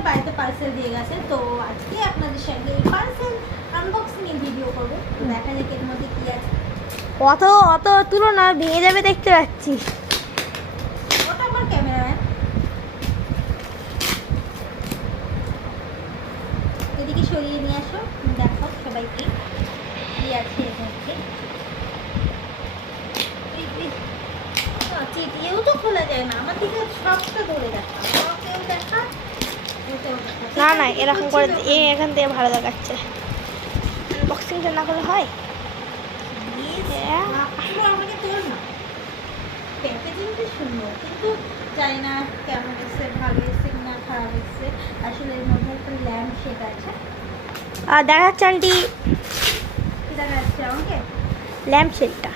আমার বাড়িতে পার্সেল দিয়ে গেছে, তো আজকে আপনাদের সঙ্গে এই পার্সেল আনবক্সিং এর ভিডিও করবো। তো দেখা যাক এর মধ্যে কি আছে। অত অত তুলো না, ভেঙে যাবে দেখতে পাচ্ছি। ওটা আমার ক্যামেরাম্যান। এদিকে সরিয়ে নিয়ে আসো, দেখো সবাইকে কি আছে এর মধ্যে। চিটিয়েও তো খোলা যায় না, আমার দিকে সবটা ধরে দেখা, আমাকেও দেখা। না না, এরকম করে এখান থেকে ভালো দেখাচ্ছে। বক্সিংটা না করলে হয়? আমাকে তোর না, প্যাকেজিংটা সুন্দর, কিন্তু জানি না কেমন এসছে, ভালো এসছে না খারাপ এসছে। আসলে এর মধ্যে একটা ল্যাম্প শেড আছে। আর দেখাচ্ছে আন্টি দেখা যাচ্ছে আমাকে ল্যাম্প শেডটা।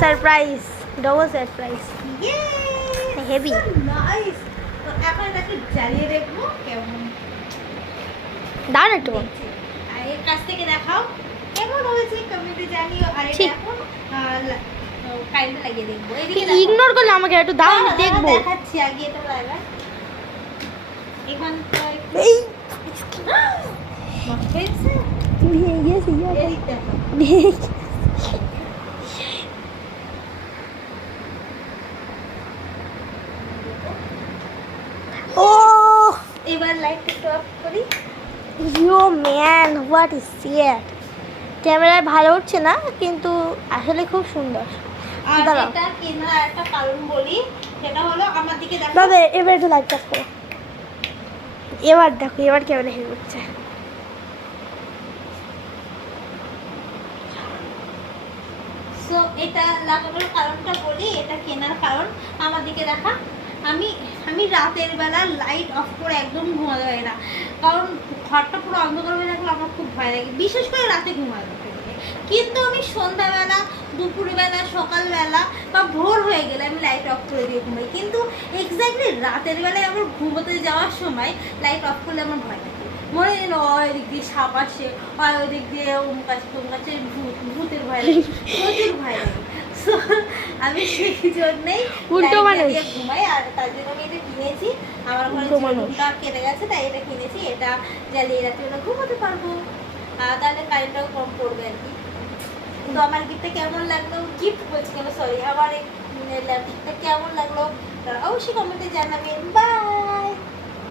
Surprise, double surprise, heavy. Nice. তো এখন এটাকে জ্বালিয়ে দেখবো কেমন দাঁড়ান একটু। দেখছি। আর এর কাছ থেকে দেখাও কেমন হয়েছে, কমেন্টে জানিও। আর এটা ঠিক। এখন কারেন্টে লাগিয়ে দেখবো। এদিকে দেখো। ইগনোর করলে আমাকে একটু দাও, আমি দেখবো। দেখাচ্ছি, আগে এটা লাগা। এখানটা এই হয়েছে। ভেঙে গেছে, এদিক দেখো। ও এবার লাইটটা একটু অফ করি। You man, what is it? ক্যামেরায় ভালো উঠছে না, কিন্তু আসলে খুব সুন্দর। আর দাঁড়াও। এটা কেনার একটা কারণ বলি, সেটা হলো আমার দিকে দেখো। দাদা এবার একটু লাইট অফ করো। এবার দেখো, এবার ক্যামেরা হেল্প করছে। সো এটা লাগানোর কারণটা বলি, এটা কেনার কারণ আমার দিকে দেখা। আমি আমি রাতের বেলা লাইট অফ করে একদম ঘুমাতে পারি না, কারণ ঘরটা পুরো অন্ধকার হয়ে থাকলে আমার খুব ভয় লাগে, বিশেষ করে রাতে ঘুমাতে গেলে। কিন্তু আমি সন্ধ্যাবেলা, দুপুরবেলা, সকালবেলা বা ভোর হয়ে গেলে আমি লাইট অফ করে দিয়ে ঘুমাই। কিন্তু এক্স্যাক্টলি রাতের বেলায় আমার ঘুমোতে যাওয়ার সময় লাইট অফ করলে আমার ভয় লাগে। মনে হয় ওই দিক দিয়ে সাপ আসে, হয় ওই দিক দিয়ে ভূতের ভয় লাগে, প্রচুর ভয় লাগে। So, আমি সেই জন্যই উল্টো light মানুষ। জ্বালিয়ে ঘুমাই। আর তার জন্য আমি এটা কিনেছি। আমার ঘরে উল্টো মানুষ। চিরুনটা কেটে গেছে, তাই এটা কিনেছি। এটা জ্বালিয়ে রাতে ওরা ঘুমাতে পারবো, তাহলে কারেন্টটাও কম পড়বে আর কি। তো আমার গিফটটা কেমন লাগলো, গিফট বলছি কেন, সরি, আমার এই ল্যাপটপটা কেমন লাগলো অবশ্যই কমেন্টে জানাবেন। বাই।